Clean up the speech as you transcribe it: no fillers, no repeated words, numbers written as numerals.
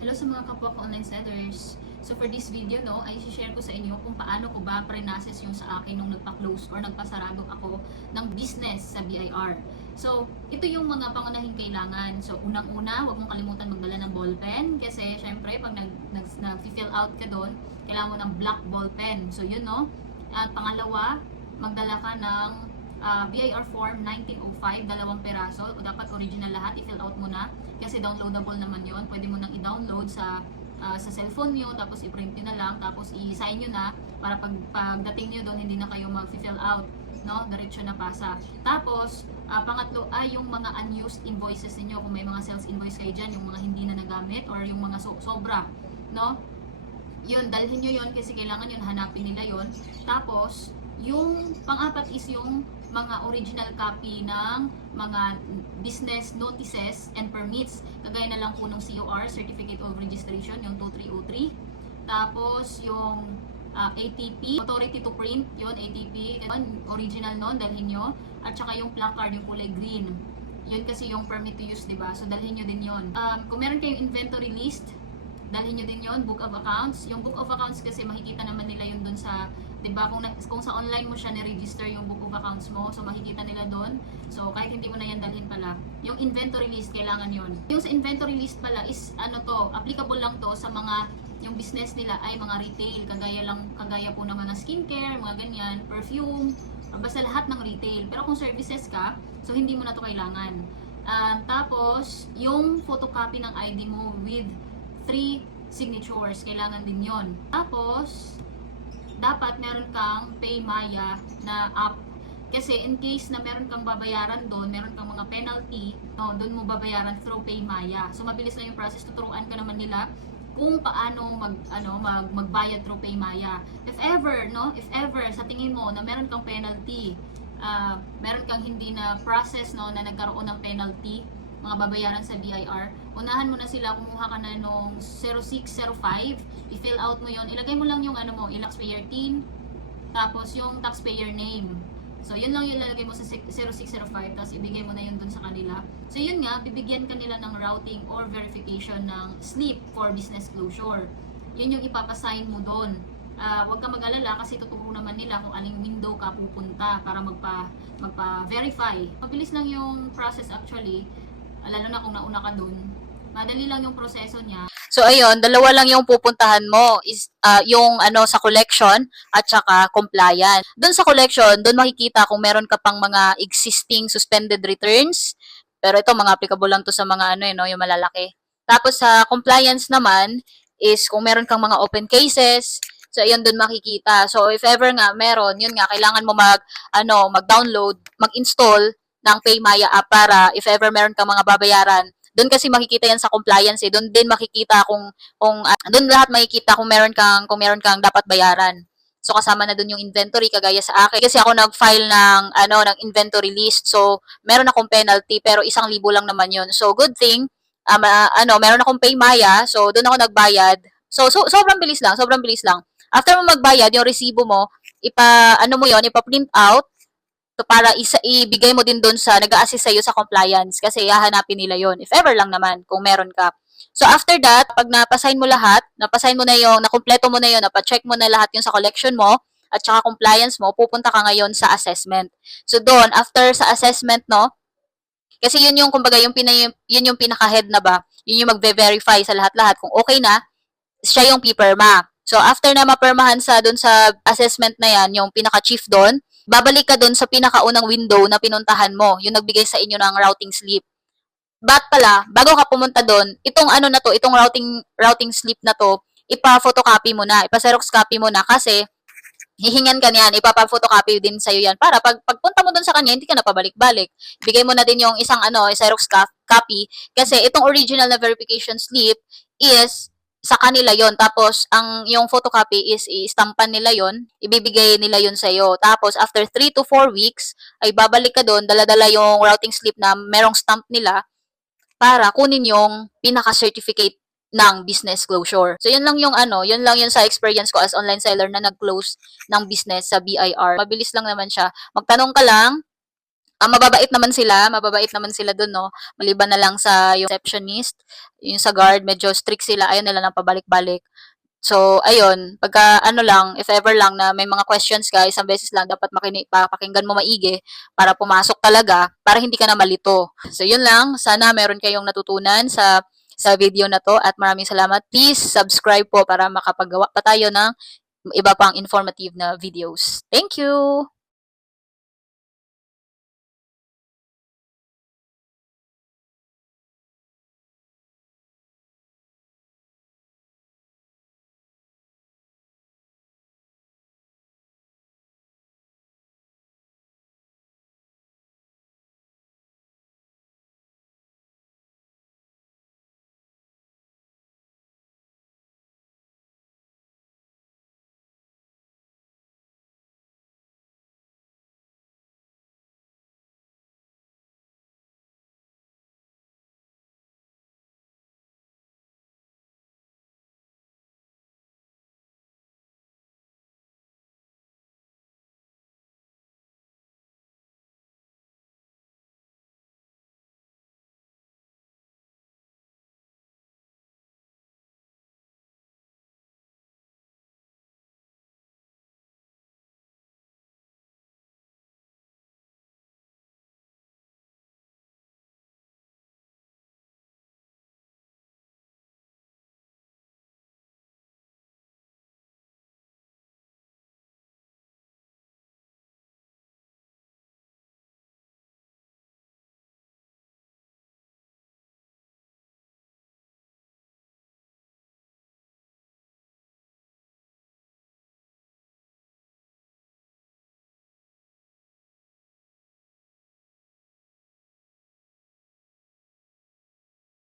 Hello sa mga kapwa ko online sellers. So for this video, no, ay share ko sa inyo kung paano ko ba pre-process yung sa akin nung nagpa-close or nagpasarado ako ng business sa BIR. So, ito yung mga pangunahing kailangan. So, unang-una, huwag mong kalimutan magdala ng ballpen kasi syempre pag nag-fill out ka doon, kailangan mo ng black ballpen. So, yun, no. At pangalawa, magdala ka ng BIR form 1905, 2 peraso, o dapat original lahat, i-fill out mo na kasi downloadable naman yon. Pwede mo nang i-download sa cellphone nyo, tapos i-print nyo na lang, tapos i-sign nyo na para pagdating nyo doon hindi na kayo mag-fill out, no? Diretso na pasa. Tapos pangatlo ay yung mga unused invoices niyo, kung may mga sales invoice kayo dyan, yung mga hindi na nagamit or yung mga sobra, no? Yun, dalhin nyo yun kasi kailangan yun, hanapin nila yun. Tapos yung pang-apat is yung mga original copy ng mga business notices and permits. Kagaya na lang po ng COR, Certificate of Registration, yung 2303. Tapos yung ATP, Authority to Print, yun, ATP, yun, original nun, dalhin nyo. At saka yung placard, yung kulay green. Yun kasi yung permit to use, diba? So dalhin nyo din yun. Kung meron kayong inventory list, dalhin nyo din yon, book of accounts. Yung book of accounts kasi makikita naman nila yun dun sa, 'di ba, kung sa online mo siya ni-register yung book of accounts mo, so makikita nila doon. So kahit hindi mo na yan dalhin pala. Yung inventory list kailangan yon. Yung sa inventory list pala is ano to, applicable lang to sa mga yung business nila ay mga retail, kagaya po ng mga skincare, mga ganyan, perfume, basta lahat ng retail. Pero kung services ka, so hindi mo na to kailangan. Tapos yung photocopy ng ID mo with 3 signatures, kailangan din yon. Tapos dapat meron kang PayMaya na app. Kasi in case na meron kang babayaran doon, meron kang mga penalty, no, doon mo babayaran through PayMaya. So mabilis lang yung process, tuturuan ka naman nila kung paano magbayad through PayMaya. If ever sa tingin mo na meron kang penalty, meron kang hindi na process, no, na nagkaroon ng penalty, mga babayaran sa BIR, unahan mo na sila, kumuha ka na nung 0605, i-fill out mo yon, ilagay mo lang yung taxpayer TIN, tapos yung taxpayer name. So yun lang yung ilalagay mo sa 0605, tapos ibigay mo na yun dun sa kanila. So yun nga, bibigyan kanila ng routing or verification ng slip for business closure. Yun yung ipapasign mo doon. Huwag ka mag-alala kasi tuturo naman nila kung aling window ka pupunta para magpa-verify. Mabilis lang yung process actually, lalo na kung nauna ka dun. Madali lang yung proseso niya. So ayun, dalawa lang yung pupuntahan mo is yung sa collection at saka compliance. Doon sa collection, doon makikita kung meron ka pang mga existing suspended returns. Pero ito mga applicable lang to sa mga yung malalaki. Tapos sa compliance naman is kung meron kang mga open cases. So ayun doon makikita. So if ever nga meron, yun nga kailangan mo mag-download, mag-install ng PayMaya app para if ever meron kang mga babayaran, doon kasi makikita yan sa compliance eh. Doon din makikita kung doon lahat makikita kung meron kang dapat bayaran. So kasama na doon yung inventory kagaya sa akin kasi ako nag-file ng inventory list. So meron akong penalty pero 1,000 lang naman yun. So good thing meron akong PayMaya. So doon ako nagbayad. So sobrang bilis lang, sobrang bilis lang. After mo magbayad, yung resibo mo, ipa-print out. So, para ibigay mo din doon sa nag-a-assist sa'yo sa compliance kasi hahanapin nila yon if ever lang naman kung meron ka. So, after that, pag napasign mo lahat, napasign mo na yung, nakumpleto mo na yon, napacheck mo na lahat yung sa collection mo at saka compliance mo, pupunta ka ngayon sa assessment. So, doon, after sa assessment, no, kasi yun yung, kumbaga, yun yung pinaka-head na ba, yun yung magve-verify sa lahat-lahat. Kung okay na, siya yung pipirma. So, after na mapirmahan doon sa assessment na yan, yung pinaka-chief doon, babalik ka doon sa pinakaunang window na pinuntahan mo, yung nagbigay sa inyo ng routing slip. Bago ka pumunta doon, itong itong routing slip na to, ipa-photocopy mo na, ipa-xerox copy mo na kasi hihingan ka niyan, ipapa-photocopy din sa'yo yan para pagpunta mo doon sa kanya, hindi ka na pabalik-balik. Bigay mo na din yung isang Xerox copy kasi itong original na verification slip is sa kanila yon. Tapos yung photocopy is i-stampan nila yon, ibibigay nila yon sa iyo. Tapos after 3 to 4 weeks ay babalik ka doon, dala-dala yung routing slip na merong stamp nila para kunin yung pinaka-certificate ng business closure. So yun lang yung sa experience ko as online seller na nag-close ng business sa BIR. Mabilis lang naman siya. Magtanong ka lang, mababait naman sila dun, no? Maliban na lang sa yung receptionist, yung sa guard, medyo strict sila, ayaw nila ng pabalik-balik. So, ayun, pagka ano lang, if ever lang na may mga questions ka, isang beses lang dapat pakinggan mo maigi para pumasok talaga, para hindi ka na malito. So, yun lang. Sana meron kayong natutunan sa video na to at maraming salamat. Please subscribe po para makapagawa pa tayo ng iba pang informative na videos. Thank you!